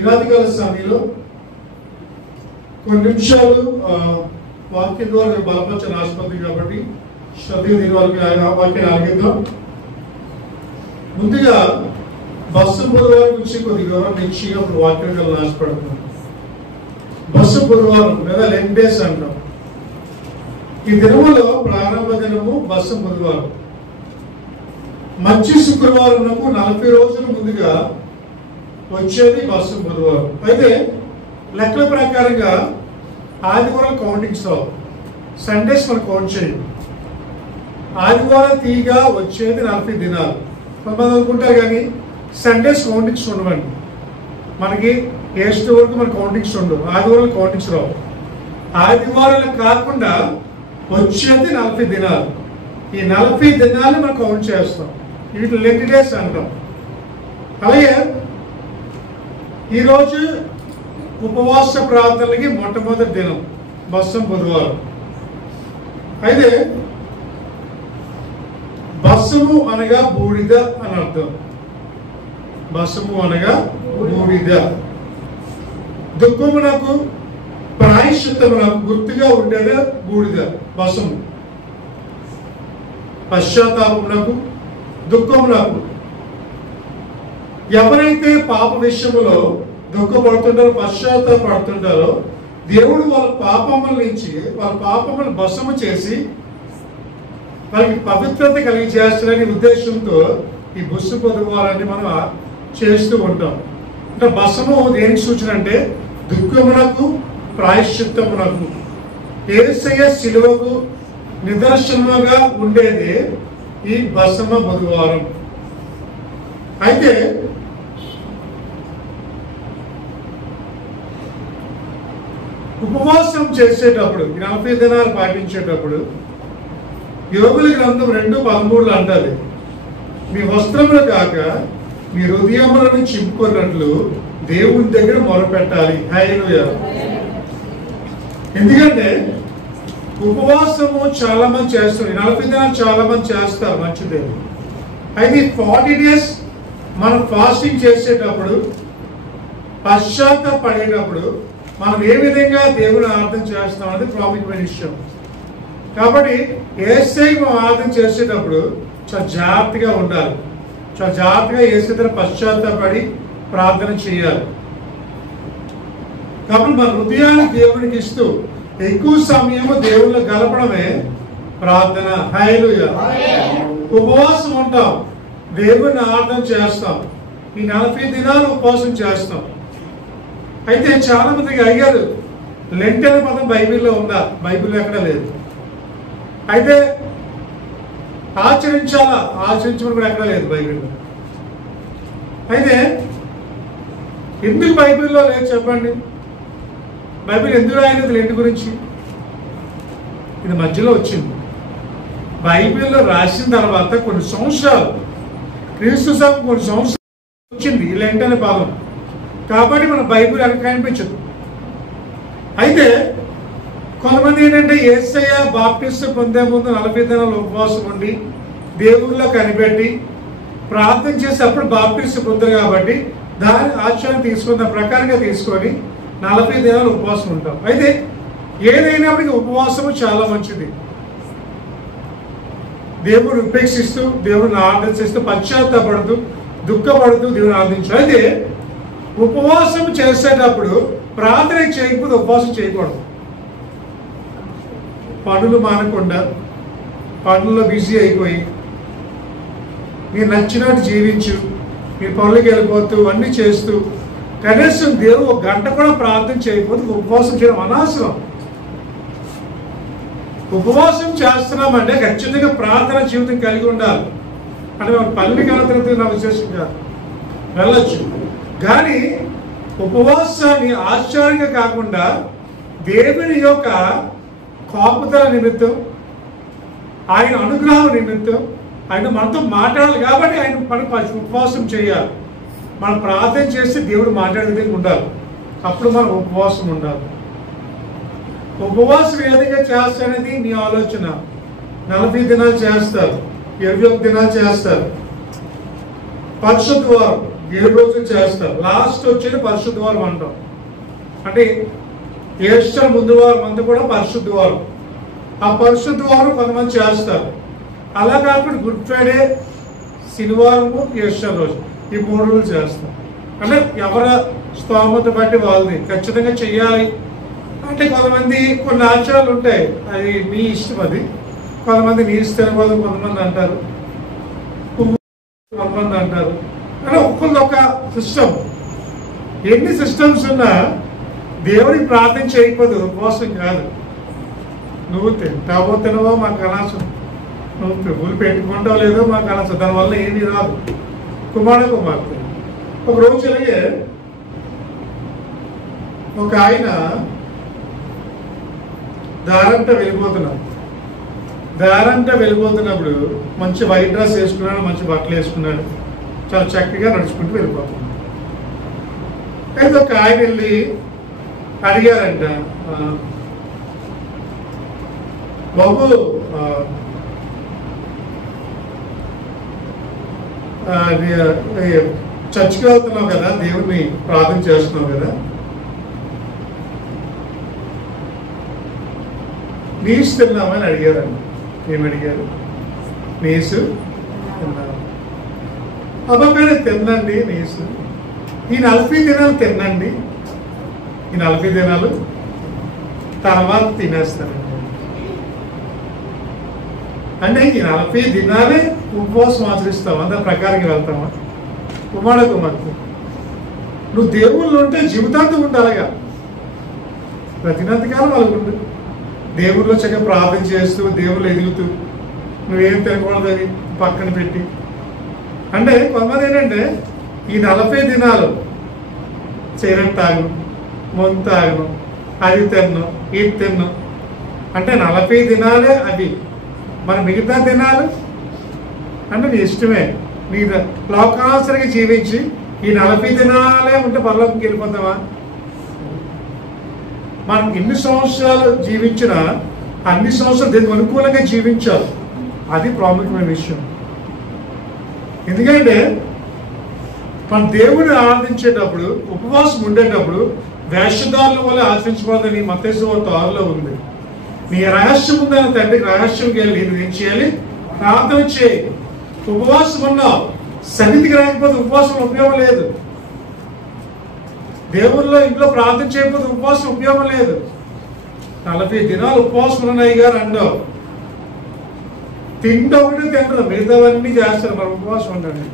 ఈ రాత్రికాల సమయంలో కొన్ని నిమిషాలు వాక్యం ద్వారా బలపరచని ఆసుపత్రి కాబట్టి శ్రద్ధ దీని వరకు వాక్యాన్ని ఆగిద్దాం. ముందుగా బస్సు బుధవారం నుంచి కొద్ది వివరణ ఇచ్చి అప్పుడు వాక్యం కల్లా ఆశపడుతున్నాం. బస్సు బుధవారం లేదా లెంట్ డేస్ అంటాం. ఈ దినములో ప్రారంభ దినము బస్సు బుధవారం. మంచి శుక్రవారం 40 రోజుల ముందుగా వచ్చేది బస్సు బుధవారం. అయితే లెక్కల ప్రకారంగా ఆదివారం కౌంటింగ్స్ రావు, సండేస్ మనం కౌంట్ చేయం. ఆదివారం తీగా వచ్చేది 40 దినాలు. కొంతమంది అనుకుంటారు కానీ సండేస్ కౌంటింగ్స్ ఉండవండి. మనకి ఏస్ట్ వరకు మన కౌంటింగ్స్ ఉండవు, ఆదివారం కౌంటింగ్స్ రావు. ఆదివారాలు కాకుండా వచ్చేది 40 దినాలు. ఈ 40 దినాలు మనం కౌంట్ చేస్తాం. వీటి లెంట్ డేస్ అంటాం. అలాగే ఈరోజు ఉపవాస ప్రార్థనలకి మొట్టమొదటి దినం బస్సం బుధవారం. అయితే బస్సము అనగా బూడిద అని అర్థం. బస్సము అనగా బూడిద. దుఃఖమునకు ప్రాయశ్చిత్తమునకు గుర్తుగా ఉండేదే బూడిద బస్సము. పశ్చాత్తాపమునకు దుఃఖమునకు. ఎవరైతే పాప విషయంలో దుఃఖపడుతుంటారో పశ్చాత్తాపడుతుంటారో దేవుడు వాళ్ళ పాపముల నుంచి వాళ్ళ పాపములను భస్మము చేసి వాళ్ళకి పవిత్రత కలిగి చేస్తారనే ఉద్దేశంతో ఈ బస్సు బుధవారాన్ని మనం చేస్తూ ఉంటాం. అంటే భస్మము దేనికి సూచన అంటే దుఃఖమునకు ప్రాయశ్చిత్తమునకు. యేసయ్య శిలువకు నిదర్శనముగా ఉండేది ఈ భస్మ బుధవారం. అయితే ఉపవాసం చేసేటప్పుడు 40 దినాలు పాటించేటప్పుడు యోగుల గ్రంథం 2:13 అంటది, మీ వస్త్రములు కాక మీ హృదయములను చింపుకున్నట్లు దేవుని దగ్గర మొరపెట్టాలి. హల్లెలూయా. ఎందుకంటే ఉపవాసము చాలా మంది చేస్తారు. 40 దినాలు చాలా మంది చేస్తారు, మంచిదే. అయితే 40 days మనం ఫాస్టింగ్ చేసేటప్పుడు పశ్చాత్తాపడేటప్పుడు మనం ఏ విధంగా దేవుని ఆరాధన చేస్తాం అనేది ప్రాముఖ్యమైన విషయం. కాబట్టి యేసయ్య మనం ఆరాధన చేసేటప్పుడు చాలా జాగ్రత్తగా ఉండాలి. చాలా జాగ్రత్తగా యేసయ్య దగ్గర పశ్చాత్తాపడి ప్రార్థన చేయాలి. కాబట్టి మన హృదయాన్ని దేవునికి ఇస్తూ ఎక్కువ సమయము దేవుళ్ళు గడపడమే ప్రార్థన. హల్లెలూయా. ఉపవాసం ఉంటాం, దేవుని ఆరాధన చేస్తాం. ఈ 40 దినాలు ఉపవాసం చేస్తాం. అయితే చాలా మందికి అడిగారు, లెంట్ అనే పదం బైబిల్లో ఉందా? బైబిల్లో ఎక్కడా లేదు. అయితే ఆచరించమని కూడా ఎక్కడా లేదు బైబిల్లో. అయితే ఎందుకు బైబిల్లో లేదు చెప్పండి? బైబిల్ ఎందుకు రాయలేదు లెంట్ గురించి? ఇది మధ్యలో వచ్చింది. బైబిల్లో రాసిన తర్వాత కొన్ని సంవత్సరాలు, క్రీస్తు శకం కొన్ని సంవత్సరాలు వచ్చింది ఈ లెంట్ అనే పదం. కాబట్టి మన బైబిల్ అక్కడ కనిపించదు. అయితే కొంతమంది ఏంటంటే యేసయ్య బాప్టిస్ట్ పొందే ముందు 40 దినాలు ఉపవాసం ఉండి దేవుళ్ళలో కనిపెట్టి ప్రార్థన చేసి అప్పుడు బాప్టిస్ట్ పొందారు కాబట్టి దాని ఆచరణ తీసుకున్న ప్రకారంగా తీసుకొని 40 దినాలు ఉపవాసం ఉంటాం. అయితే ఏదైనప్పటికీ ఉపవాసము చాలా మంచిది. దేవుడిని ఉపేక్షిస్తూ దేవుడిని ఆరాధన చేస్తూ పశ్చాత్తాపడుతూ దుఃఖపడుతూ దేవుని ఆరాధించాలి. అయితే ఉపవాసం చేసేటప్పుడు ప్రార్థన చేయకపోతే ఉపవాసం చేయకూడదు. పనులు మానకుండా పనుల్లో బిజీ అయిపోయి మీరు నచ్చినట్టు జీవించు, మీరు పనులకి వెళ్ళిపోతూ అన్నీ చేస్తూ కనీసం దేవుడు 1 గంట కూడా ప్రార్థన చేయకపోతే ఉపవాసం చేయడం అనవసరం. ఉపవాసం చేస్తున్నామంటే ఖచ్చితంగా ప్రార్థన జీవితం కలిగి ఉండాలి. అంటే మనం పల్లెకి వెళ్తున్నది నా విశేషం కాదు, వెళ్ళొచ్చు. కానీ ఉపవాసాన్ని ఆశ్చర్యంగా కాకుండా దేవుని యొక్క కాపుదల నిమిత్తం, ఆయన అనుగ్రహం నిమిత్తం, ఆయన మనతో మాట్లాడాలి కాబట్టి ఆయన మనం ఉపవాసం చేయాలి. మనం ప్రార్థన చేస్తే దేవుడు మాట్లాడే ఉండాలి. అప్పుడు మనం ఉపవాసం ఉండాలి. ఉపవాసం ఏ విధంగా చేస్తారనేది మీ ఆలోచన. 40 దినాలు చేస్తారు, 21 దినాలు చేస్తారు. పరిశుద్ధ వారం 7 రోజులు చేస్తారు. లాస్ట్ వచ్చేది పరిశుద్ధ వారం అంటాం. అంటే ఈస్టర్ ముందు వారం అంతా కూడా పరిశుద్ధ వారం. ఆ పరిశుద్ధ వారం కొంతమంది చేస్తారు. అలా కాకుండా గుడ్ ఫ్రైడే, శనివారము, ఈస్టర్ రోజు ఈ 3 రోజులు చేస్తారు. అంటే ఎవరి స్తోమత బట్టి వాళ్ళది ఖచ్చితంగా చెయ్యాలి. అంటే కొంతమంది కొన్ని ఆచారాలు ఉంటాయి, అది మీ ఇష్టం. అది కొంతమంది నీ ఇష్టం, కొంతమంది అంటారు, కొంతమంది అంటారు. అంటే ఒక్కొక్కరు ఒక సిస్టమ్. ఎన్ని సిస్టమ్స్ ఉన్నా దేవుడికి ప్రార్థన చేయకపోతే ఉపవాసం కాదు. నువ్వు తింటావో తినవో మాకు అనవసరం, నువ్వు పువ్వులు పెట్టుకుంటావు లేదో మాకు అనవసరం, దానివల్ల ఏమీ రాదు. కుమారుడు కుమార్తె ఒక రోజు అలాగే ఒక ఆయన దారంట వెళ్ళిపోతున్నప్పుడు మంచి వైట్ డ్రెస్ వేసుకున్నాడు, మంచి బట్టలు వేసుకున్నాడు, చాలా చక్కగా నడుచుకుంటూ వెళ్ళిపోతున్నాడు. అయితే ఒక ఆయన వెళ్ళి అడిగారంట, బాబు చర్చికి వెళ్తున్నావు కదా, దేవుడిని ప్రార్థన చేస్తున్నావు కదా, నీసు తిన్నామని అడిగారండి. ఏమడిగారు? నీసు తిన్నాము. అబ్బాయి తినండి నీసు, ఈ 40 దినాలు తినండి, ఈ 40 దినాలు తర్వాత తినేస్తానండి. అంటే ఈ 40 దినాలే ఉపవాసం ఆచరిస్తావా? దాని ప్రకారంగా వెళ్తావా? కుమారుడు కుమార్తె, నువ్వు దేవుళ్ళు ఉంటే జీవితాంతం ఉండాలిగా, ప్రతినంతకాలం వాళ్ళకు ఉండు. దేవుళ్ళు చక్కగా ప్రార్థన చేస్తూ, దేవుళ్ళు ఎదుగుతూ, నువ్వేం తినకూడదని పక్కన పెట్టి. అంటే కొంతమంది ఏంటంటే ఈ 40 దినాలు సిగరెట్ తాగను, మందు తాగను, అది తిన్ను, ఇది తిన్ను, అంటే 40 దినాలే అవి. మరి మిగతా దినాలు అంటే నీ ఇష్టమే, నీ లోకాసరిగా జీవించి ఈ 40 దినాలే ఉంటే పరలోకంకి వెళ్ళిపోతావా? మనం ఎన్ని సంవత్సరాలు జీవించినా అన్ని సంవత్సరాలు దీనికి అనుకూలంగా జీవించాలి. అది ప్రాముఖ్యమైన విషయం. ఎందుకంటే మన దేవుడిని ఆరాధించేటప్పుడు, ఉపవాసం ఉండేటప్పుడు వేషధారుల వల్ల ఆచరించబడదని మత్తయి 6లో ఉంది. నీ రహస్యం ఉందని తండ్రికి రహస్యంకి వెళ్ళి నువ్వేం చేయాలి? ప్రార్థన చేయి. ఉపవాసం ఉన్నావు, సన్నిధికి రాకపోతే ఉపవాసం ఉపయోగం లేదు. దేవుళ్ళలో ఇంట్లో ప్రార్థన చేయకపోతే ఉపవాసం ఉపయోగం లేదు. 40 దినాలు ఉపవాసం ఉన్నాయి గారు అండవు. తిండి ఒకటి తింటారు, మిగతావన్నీ చేస్తారు. మరి ఉపవాసం ఉండండి.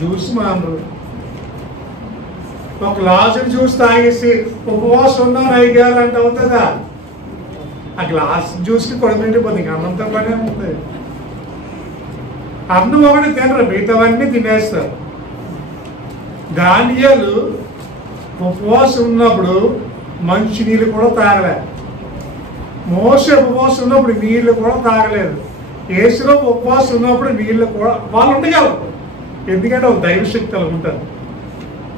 జ్యూస్ మానరు, ఒక గ్లాసు జ్యూస్ తాగేసి ఉపవాసం ఉన్నాను అయ్యారు అంటే అవుతుందా? ఆ గ్లాస్ జ్యూస్కి కొడమిండిపోతుంది, ఇంకా అన్నంతో పనే ఉంది. అన్నం ఒకటి తినరు, మిగతావన్నీ తినేస్తారు. దానియేలు ఉపవాసం ఉన్నప్పుడు మంచి నీళ్ళు కూడా తాగలే. మోషే ఉపవాసం ఉన్నప్పుడు నీళ్లు కూడా తాగలేదు. యేసులో ఉపవాసం ఉన్నప్పుడు నీళ్లు కూడా వాళ్ళు ఉండగలరు, ఎందుకంటే ఒక దైవశక్తి అలా ఉంటారు.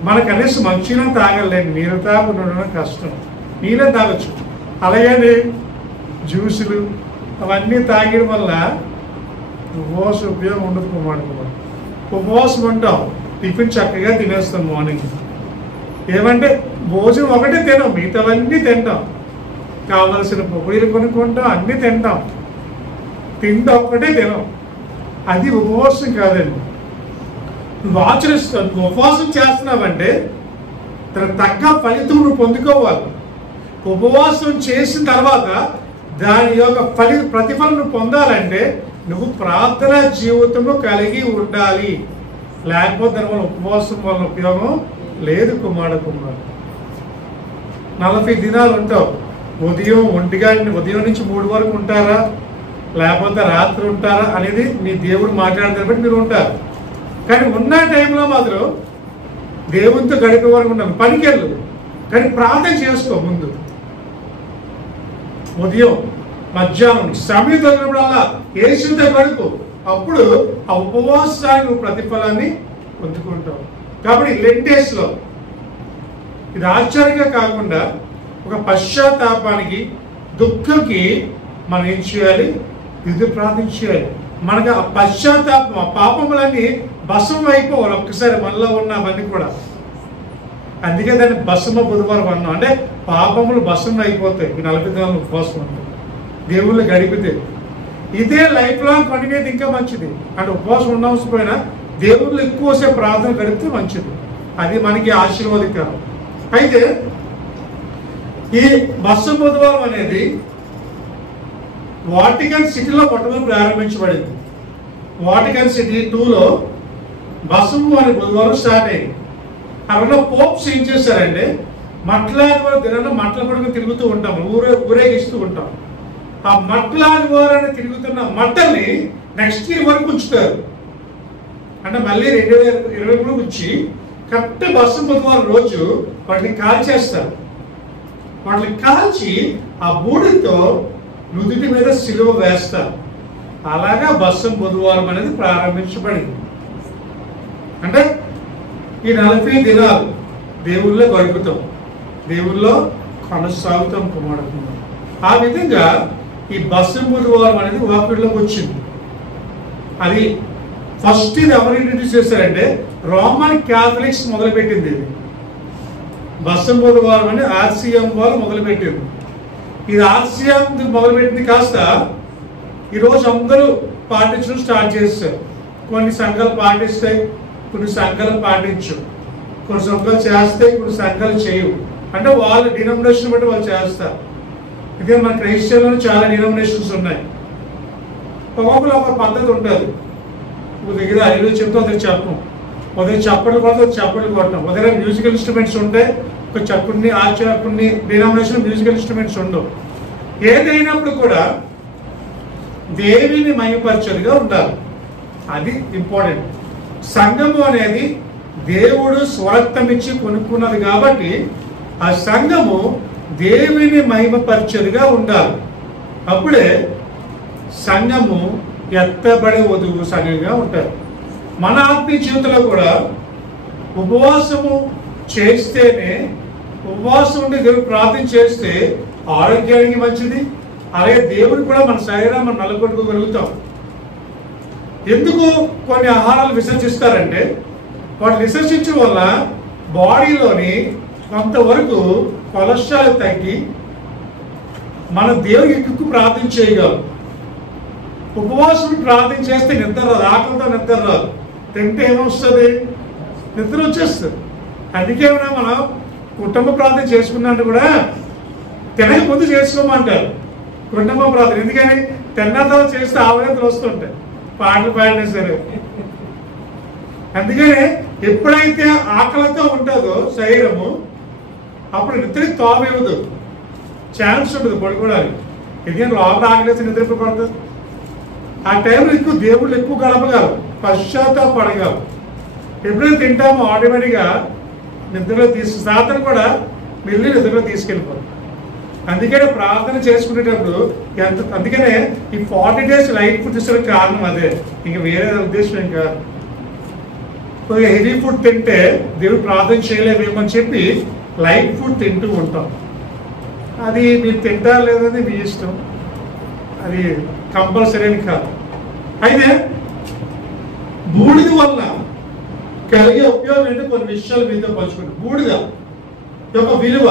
మన కనీసం మంచిగా తాగలేండి, నీళ్ళు తాగకుండా ఉండడం కష్టం. నీళ్ళే తాగొచ్చు. అలాగే జ్యూసులు అవన్నీ తాగడం వల్ల ఉపవాసం ఉపయోగం ఉండదు. కుమారుడు ఉపవాసం ఉంటాం, టిఫిన్ చక్కగా తినేస్తాం మార్నింగ్. ఏమంటే భోజనం ఒకటే తినాం, మిగతావన్నీ తింటాం. కావలసిన పొయ్యిలు కొనుక్కుంటాం, అన్నీ తింటాం. తిండి ఒక్కటే తినాం. అది ఉపవాసం కాదండి. నువ్వు ఆచరిస్తావు, నువ్వు ఉపవాసం చేస్తున్నావంటే దానికి తగ్గ ఫలితం నువ్వు పొందుకోవాలి. ఉపవాసం చేసిన తర్వాత దాని యొక్క ప్రతిఫలం నువ్వు పొందాలంటే నువ్వు ప్రార్థన జీవితము కలిగి ఉండాలి. లేకపోతే దాని వల్ల ఉపవాసం వల్ల ఉపయోగం లేదు. కుమారుడు 40 దినాలు ఉంటావు. ఉదయం నుంచి 3 వరకు ఉంటారా, లేకపోతే రాత్రి ఉంటారా అనేది మీ దేవుడు మాట్లాడిన బట్టి మీరు ఉంటారు. కానీ ఉన్న టైంలో మాత్రం దేవునితో గడిపే వరకు ఉంటాను. పనికి వెళ్ళు, కానీ ప్రార్థన చేసుకో. ముందు ఉదయం, మధ్యాహ్నం సమయం తగినప్పుడల్లా యేసుతో గడుపు. అప్పుడు ఆ ఉపవాసానికి నువ్వు ప్రతిఫలాన్ని పొందుకుంటావు. కాబట్టి లెంటేస్లో ఇది ఆశ్చర్యంగా కాకుండా ఒక పశ్చాత్తాపానికి, దుఃఖంకి మనం ఏం చేయాలి? ఇది ప్రార్థించాలి. మనకు ఆ పశ్చాత్తాపం, ఆ పాపములన్నీ భస్మం అయిపోవాలి ఒక్కసారి మనలో ఉన్న అవన్నీ కూడా. అందుకే దాన్ని భస్మ బుధవారం అన్నాం. అంటే పాపములు భస్మం అయిపోతాయి ఈ 40 దినాలు ఉపవాసం ఉంటుంది, దేవుళ్ళు గడిపితే. ఇదే లైఫ్ లాంగ్ కంటిన్యూ అయితే ఇంకా మంచిది. అంటే ఉపవాసం ఉండవలసిపోయినా దేవుళ్ళు ఎక్కువసేపు ప్రార్థన గడిపితే మంచిది, అది మనకి ఆశీర్వాదకరం. అయితే ఈ భస్మ బుధవారం అనేది వాటికన్ సిటీలో మొట్టమొదటి ప్రారంభించబడింది. వాటికన్ సిటీ 2లో భస్మం అనే బుధవారం స్టార్ట్ అయింది. అక్కడ పోప్స్ ఏం చేశారంటే మట్లాదివారం దినాల్లో మట్ల పడుకుని తిరుగుతూ ఉంటాం, ఊరేగిస్తూ ఉంటాం. ఆ మట్లాదివారాన్ని తిరుగుతున్న మట్టల్ని నెక్స్ట్ ఇయర్ వరకు ఉంచుతారు. అంటే మళ్ళీ 2023 వచ్చి కరెక్ట్ భస్మ బుధవారం రోజు వాటిని కాల్చేస్తారు. వాటిని కాల్చి ఆ బూడితో నుదుటి మీద సిలువ వేస్తారు. అలాగా భస్మ బుధవారం అనేది ప్రారంభించబడింది. అంటే ఈ 40 దినాలు దేవుళ్ళో గడుపుతాం, దేవుళ్ళో కొనసాగుతాం కుమారుడు. ఆ విధంగా ఈ భస్మ బుధవారం అనేది వాక్యంలోకి వచ్చింది. అది ఫస్ట్ ఇది ఎవరు ఇంట్రడ్యూస్ చేశారంటే రోమన్ క్యాథలిక్స్ మొదలుపెట్టింది. ఇది భస్మ బుధవారం అని ఆర్సిఎం వాళ్ళు మొదలుపెట్టింది. ఇది ఆర్సిఎం మొదలుపెట్టింది కాస్త ఈరోజు అందరూ పాటించడం స్టార్ట్ చేస్తారు. కొన్ని సంఘాలు పాటిస్తాయి, కొన్ని సంఘాలు పాటించు, కొన్ని సంఘాలు చేస్తాయి, కొన్ని సంఘాలు చేయవు. అంటే వాళ్ళ డినామినేషన్ బట్టి వాళ్ళు చేస్తారు. ఇదే మన క్రైస్తవులలో చాలా డినామినేషన్స్ ఉన్నాయి. ఒక్కొక్కరు ఒక పద్ధతి ఉంటుంది. దగ్గర ఐదు చెప్తే అతను చెప్పం, ఉదయం చప్పట్లు కొడతాం, చప్పట్లు కొట్టడం. ఉదయం మ్యూజికల్ ఇన్స్ట్రుమెంట్స్ ఉంటాయి, కొన్ని డినామినేషన్ మ్యూజికల్ ఇన్స్ట్రుమెంట్స్ ఉండవు. ఏదైనప్పుడు కూడా దేవిని మహిమపరచుగా ఉండాలి, అది ఇంపార్టెంట్. సంఘము అనేది దేవుడు స్వరక్తం ఇచ్చి కొనుక్కున్నది కాబట్టి ఆ సంఘము దేవుని మహిమపరచుగా ఉండాలి. అప్పుడే సంఘము ఎత్తబడే వధువు సంఘంగా ఉంటారు. మన ఆత్మీయ జీవితంలో కూడా ఉపవాసము చేస్తేనే, ఉపవాసం ఉండి దేవుడు ప్రార్థన చేస్తే ఆరోగ్యానికి మంచిది. అలాగే దేవుడు కూడా మన శరీరాన్ని మనం నలగొట్టుకోగలుగుతాం. ఎందుకు కొన్ని ఆహారాలు విసర్జిస్తారంటే వాటి విసర్జించడం వల్ల బాడీలోని కొంతవరకు కొలెస్ట్రాల్ తగ్గి మన దేవుడికి ఎక్కువ ప్రార్థన చేయగలం. ఉపవాసం ప్రార్థన చేస్తే నిద్ర రాదు, ఆకలితో నిద్ర రాదు. తింటే ఏమొస్తుంది? నిద్ర వచ్చేస్తుంది. అందుకే మనం కుటుంబ ప్రార్థన చేసుకున్నట్టు కూడా తినక ముందు చేసుకోమంటారు కుటుంబ ప్రార్థన. ఎందుకని తిన్నతో చేస్తే ఆవేదనలు వస్తుంటాయి, పాటలు పాడినా సరే. అందుకనే ఎప్పుడైతే ఆకలితో ఉంటుందో శరీరము అప్పుడు నిద్ర తోమివ్వదు, ఛాన్స్ ఉంటుంది పడుకోవడానికి. ఎందుకంటే లోపల ఆకలిస్తే నిద్ర ఎప్పుడు పడుతుంది? ఆ టైంలో ఎక్కువ దేవుళ్ళు ఎక్కువ గడపగలరు, పశ్చాత్తాపడగలరు. ఎప్పుడైతే తింటామో ఆటోమేటిక్గా నిద్రలో సాధన కూడా వెళ్ళి నిద్రలో తీసుకెళ్ళిపోతాం. అందుకనే ప్రార్థన చేసుకునేటప్పుడు అందుకనే ఈ 40 days లైట్ ఫుడ్ తీసుకోవడానికి కారణం అదే, ఇంక వేరే ఉద్దేశం ఏం కాదు. హెవీ ఫుడ్ తింటే దేవుడు ప్రార్థన చేయలేమని చెప్పి లైట్ ఫుడ్ తింటూ ఉంటాం. అది మీరు తింటారు లేదని మీ ఇష్టం, అది కంపల్సరీ అని కాదు. అయితే బూడిద వల్ల కలిగే ఉపయోగం ఏంటో కొన్ని విషయాలు మీతో పంచుకుంటాం. బూడిద యొక్క విలువ.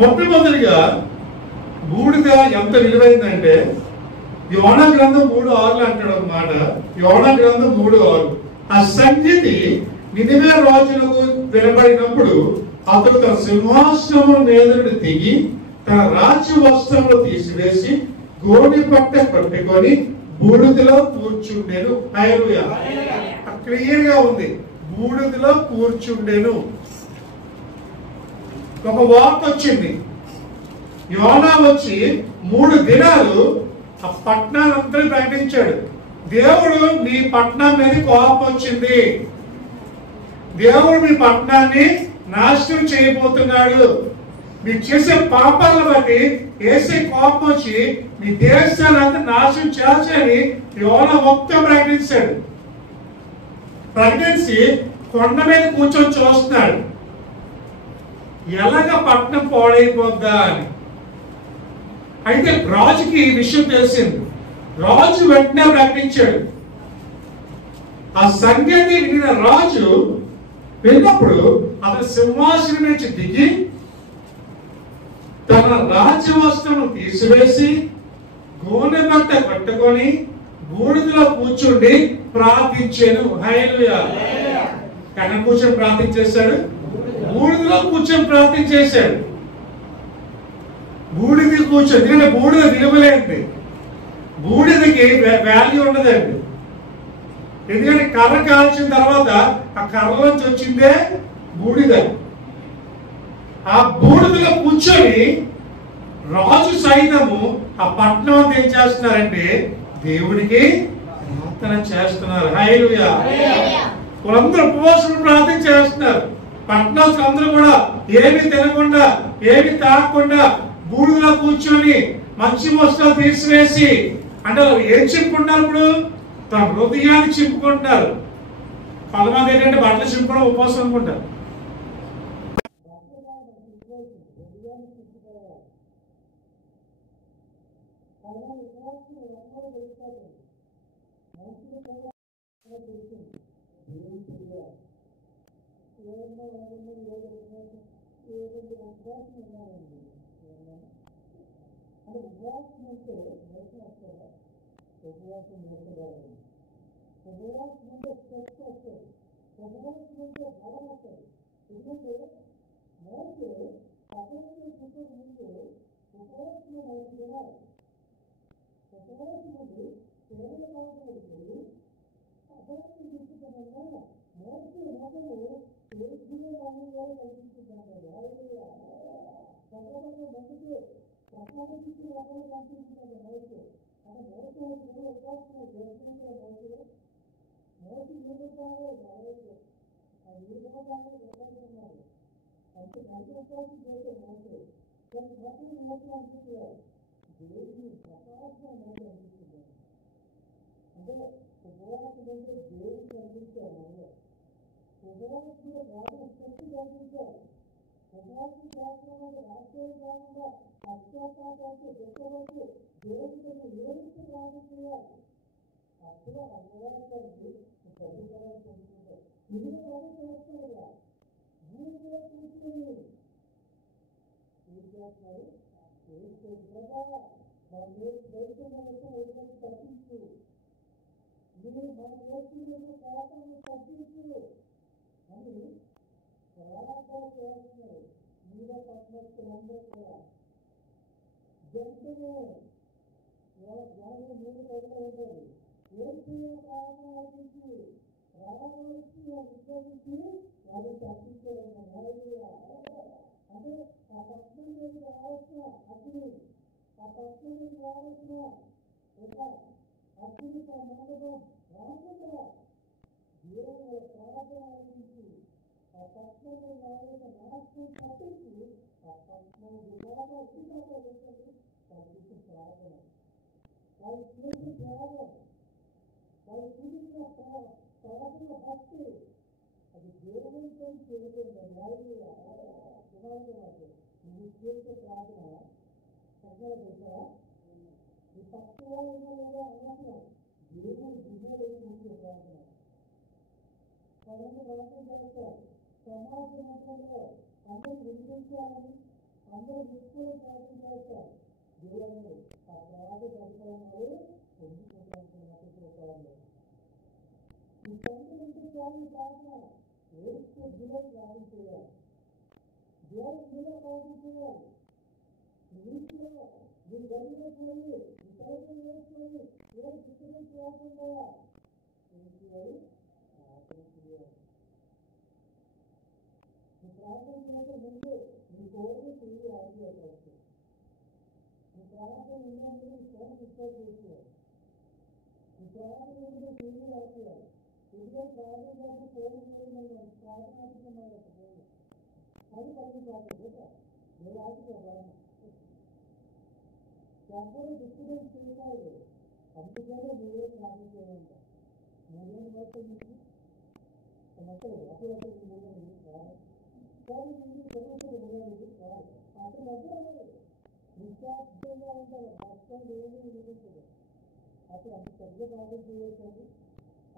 మొట్టమొదటిగా బూడిద ఎంత విలువైందంటే యోనా గ్రంథం 3:6 అంటాడు అన్నమాట. యోనా గ్రంథం 3:6 ఆ సంగతి నినివే రాజులకు వినబడినప్పుడు అతడు తన సింహాసనం మీద దిగి తన రాజ్య వస్త్రములు తీసివేసి గోనె పట్ట పట్టుకొని బూడిదలో కూర్చుండెను. హల్లెలూయా. క్లియర్ గా ఉంది, బూడిదలో కూర్చుండెను. ఒక వార్త వచ్చింది, యోనా వచ్చి 3 దినాలు ఆ పట్టణాలంతా ప్రకటించాడు. దేవుడు మీ పట్టణం మీద కోపం వచ్చింది, దేవుడు మీ పట్టణాన్ని నాశనం చేయబోతున్నాడు, మీరు చేసే పాపాలను బట్టి వేసే కోపం వచ్చి మీ దేశాలంతా నాశనం చేయాలని యోనా మొత్తం ప్రకటించాడు. ప్రకటించి కొండ మీద కూర్చొని చూస్తున్నాడు, ఎలాగ పట్టణం పాడైపోద్దా అని. అయితే రాజుకి ఈ విషయం తెలిసింది. రాజు వెంటనే ప్రకటించాడు, ఆ సంగతి వినిన రాజు విన్నప్పుడు అతను సింహాసనం నుంచి దిగి తన రాజ్యవస్త్రం తీసివేసి గోనె బట్ట కట్టుకొని బూడిదలో కూర్చుండి ప్రార్థించాను. హల్లెలూయా. ఎక్కడ కూర్చొని ప్రార్థించేశాడు? బూడిదలో కూర్చొని ప్రార్థించేశాడు. బూడిద కూర్చొని, ఎందుకంటే బూడిద విలువలేండి, బూడిదకి వాల్యూ ఉండదండి. ఎందుకంటే కర్ర కాల్చిన తర్వాత ఆ కర్రలోంచి వచ్చిందే బూడిద. ఆ బూడిదలో కూర్చొని రాజు సైతము ఆ పట్టణం అంతా ఏం చేస్తున్నారంటే దేవుడికి ప్రార్థన చేస్తున్నారు. హల్లెలూయా. వాళ్ళందరూ ఉపవాసం ప్రార్థన చేస్తున్నారు. పట్టణస్తులు అందరూ కూడా ఏమి తినకుండా ఏమి తాగకుండా బూడిదలో కూర్చొని మంచి వస్త్రాలు తీసివేసి, అంటే ఏం చెప్పుకుంటున్నారు? ఇప్పుడు తన హృదయాన్ని చెప్పుకుంటున్నారు. కొంతమంది ఏంటంటే బట్టలు చింపుకోవడం ఉపవాసం అనుకుంటారు.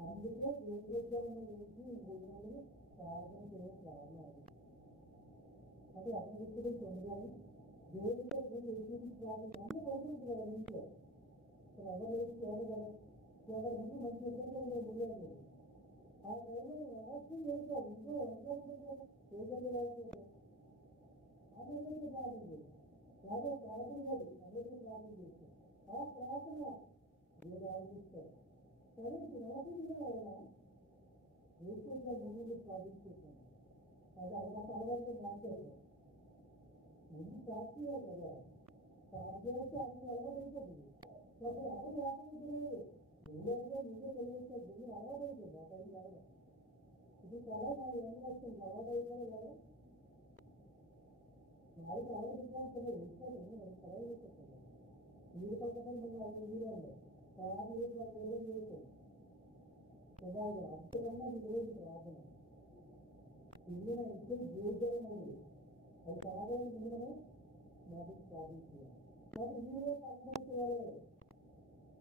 అందుకే ఏకోద్యోగం నుంచి భోజనాలు సాధన చేయడం ప్రారంభం. అది అభివృద్ధి పొందాలి. దేవుడితో ఎటువంటి ప్రాబ్లం అన్ని పడుతుంది కదా ఇంట్లో. ఇప్పుడు ఎవరు చూడగలరు, ముందు మంచి ఎక్కడ ముందు ఆ టైంలో వ్యవస్థ చేస్తారు. ఇంట్లో ఎంత ఉంటుందో ఏదైనా లేకపోతే అందరికీ బాగుంది. చాలా ప్రార్థన కాదు, అందరికీ ప్రార్థన చేస్తారు. ఆ ప్రార్థన మీరు ఆలోచిస్తారు. కానీ ప్రార్థన ఆయన ఎక్కువగా ముందు సాధించేస్తాను. అది ఒక అలవాటు మాట్లాడదు. ముందు సాక్షిగా కదా సాధ్యమైతే అన్ని అలవాటైపోతుంది. అప్పుడు అప్పుడు ఆపలేదు. ఎందుకంటే నిజం తెలియస్తే దీన్ని అలవాటైపోతుంది. ఆ టైం కాదు ఇది చాలా నాకు ఏం వస్తుంది అలవాటైపోయి కదా నాలుగు అలవాటు విషయాలు కలగలుగుతుంది. నీరు పక్కన మనం నీరు ఉండదు. ఏం చేస్తుంది స్వభావం అంతకన్నా మీరు ప్రార్థన ఇల్లున ఇద్దరు జీవితమైనది. అది కాదని మిమ్మల్ని నాకు సాధించాలి. కాబట్టి మీరే పక్కన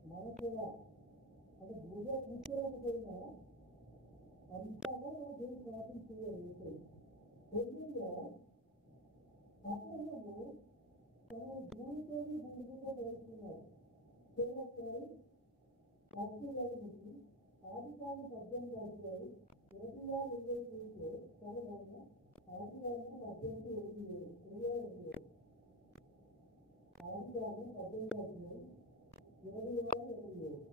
మనకు కూడా అంటే భూజ కూర్చోలేకపోయినా అంతగా దేవుడు ప్రార్థన చేయాలి. ఎందుకంటే అప్పుడు తన భూమితో భూమితో వేస్తున్నారు. భక్తి కలిగి ఆదికాలం 18 అడిగారు. 26 చూస్తే తనలోన ఆదికాలం 18 ఆదికాలం 18 అడిగారు. 26 అడిగారు.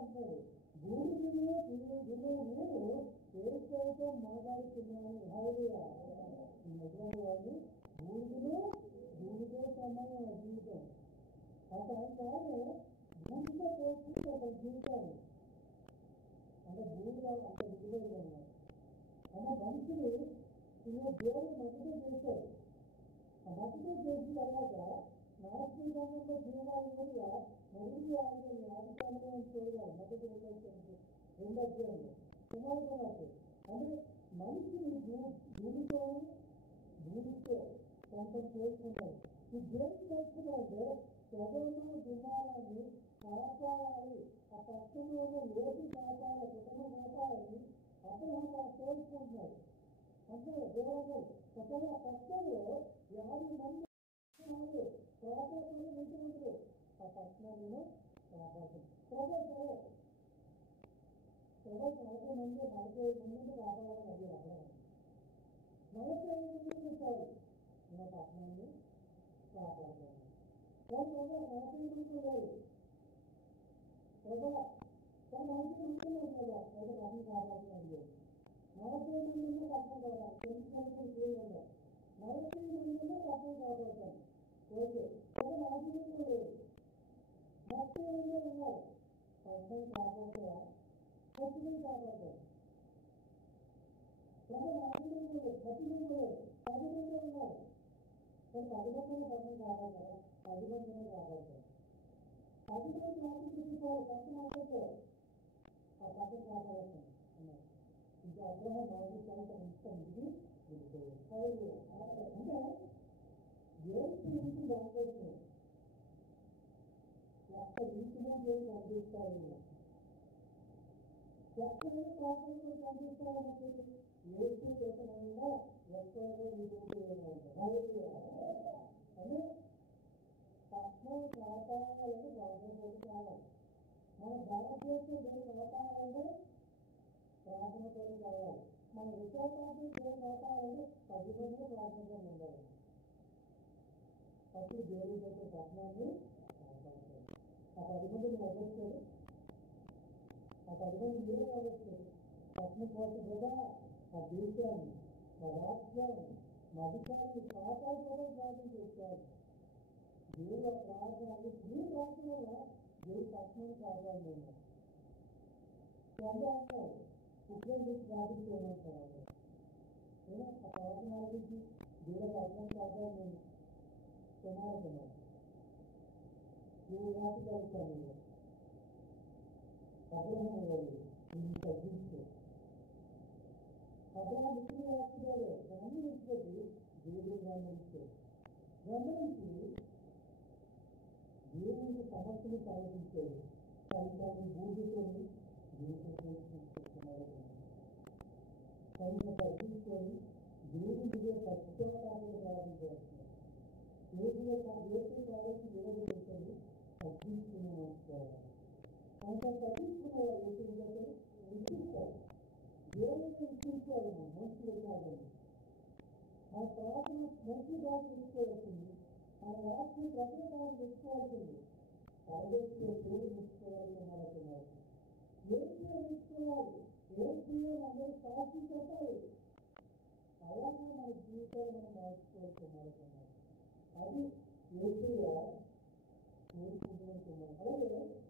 అంటాడు భూమి నేను ఏకైతే మాట్లాడుతున్నాను. హాయిగా ఎటువంటి వాళ్ళు భూమితో సమాన జీవితం అతను భూమితో పోల్చుకుంటే అతని జీవితాన్ని అంటే భూమిలో అంత విలువ అన్న మనిషిని దేవుడు మట్టితో చేశాడు. ఆ మట్టితో చేసిన తర్వాత నాస్తికంలో జీవాలు కూడా మరింత ఆదికాలంలో చూడాలి. మొదటి 2 అధ్యాయంలో సుమారు అంటే మనిషిని భూమితో కొంత చేసుకుంటారు. ఈ దేనికి చేస్తున్నారంటే స్వభావ దినాలని కాపాడాలి. ఆ పక్షంలోనే ఏది కాపాడాలి, కుటుంబం కాపాడాలి. అప్పుడు మనం కోరుకుంటున్నారు. అంటే దేవాలయం ఒకవేళ పక్షంలో 50 మంది ప్రాంతాలు ఉంటున్నారు. ఆ పట్టణాలను కాపాడుతుంది. ప్రభు 40 మంది 45 మందిని కాపాడాలని అది అక్కడ 45 మంది చాలు నా పట్టణాన్ని కాపాడుతాను. కానీ 40 మంది లేదు. 40 మంది కదా పట్టణం కాపాడుతున్నాడు. 40 మంది ఉన్న పట్టణం కావాలి. 40 మంది ఉన్న పట్టణం కాపాడుతాను. ఓకే 40 మంది లేదు. 30 మంది ఉన్నారు. పట్టణం కాపాడుతారా? 10 మంది కాపాడుతారు. 40 మంది లేదు. 10 మంది లేదు. 10 మంది ఉన్నారు. కానీ 10 మందిని పట్టణం కాపాడతారా? 10 మందినే కాపాడతారు. 10 మంది కాపాడుతారు. పట్టణం కాపాడతారు. ఆ పట్టణం కాపాడతారు అన్నారు. ఇంకా అబ్రహం బాధ్యత ఇంటికి అంటే ఏమి ఇంటి దానికోసమే ఒక్క ఇంటిలో నేను కనిపిస్తాను. ఒక్కనే పాపంలో కనిపిస్తానంటే ఏసీ చేతనంగా ఎక్కడో అంటే పట్నం కాపాడాలని ప్రార్థన కావాలి. మన భారతదేశం దేని కాపాడాలంటే ప్రార్థనతో కావాలి. మన విశాఖపట్నం దేని కాపాడాలంటే 10 మంది ప్రార్థనగా ఉండాలి. అప్పుడు దేవుడి యొక్క పట్టణాన్ని కాపాడుతారు. ఆ 10 మందిని వదిలిస్తారు. ఆ 10 మంది మీరు వదిలిస్తారు. పట్టణం కోసం కూడా ఆ దేశాన్ని, ఆ రాష్ట్రాన్ని, మధ్యకాలం కాపాడుకోవడం ప్రార్థన చేస్తారు. దేవుడు ప్రార్థన మీరు ప్రార్థన వల్ల దేవుడు తక్షణం కాపాడలేదు. అంటారు ఉద్యోగం చేసి ప్రార్థన చేయమంటారు. ఆ ప్రార్థన గురించి దేవుడు తక్షణం కాపాడలేదు. సమాధానం దేవుడు రాసి కలుగుతాను అబ్రహం తగ్గించే అబ్రహం విషయం రాస్తున్నాడు. అన్ని విషయాలు దేవుడు గమనించాడు. గమనించి దేవునికి సమస్యను సాధించాడు. తన బూజుకొని తను తగ్గించుకొని దేవుడిగా పశ్చాత్తాపం ప్రారంభం చేస్తున్నాడు. దేవుడు కావాల్సి దేవుడు చేశాడు. తగ్గించుకుని నమస్కారం అంత తగ్గించుకున్న వారు ఏంటంటే విధిస్తారు. దేవుడిని విధించాలి. మనుషులు కాదండి. మన ప్రార్థన మంచి దాన్ని తీసుకోవాల్సింది. మన వాక్యం ప్రతి దాన్ని తెచ్చుకోవాల్సింది. పరదేశంలో దేవుడు తెచ్చుకోవాలని మాట్లాడుతున్నారు. ఏం చేయించుకోవాలి, ఏం చేయాలి అందరూ సాక్షి చెప్పాలి. అలాగే మన జీవితాలు మనం మార్చుకోవాల్సి మాట్లాడుతున్నారు. అది ఏసయ్య కోరుకుంటున్నారు. అలాగే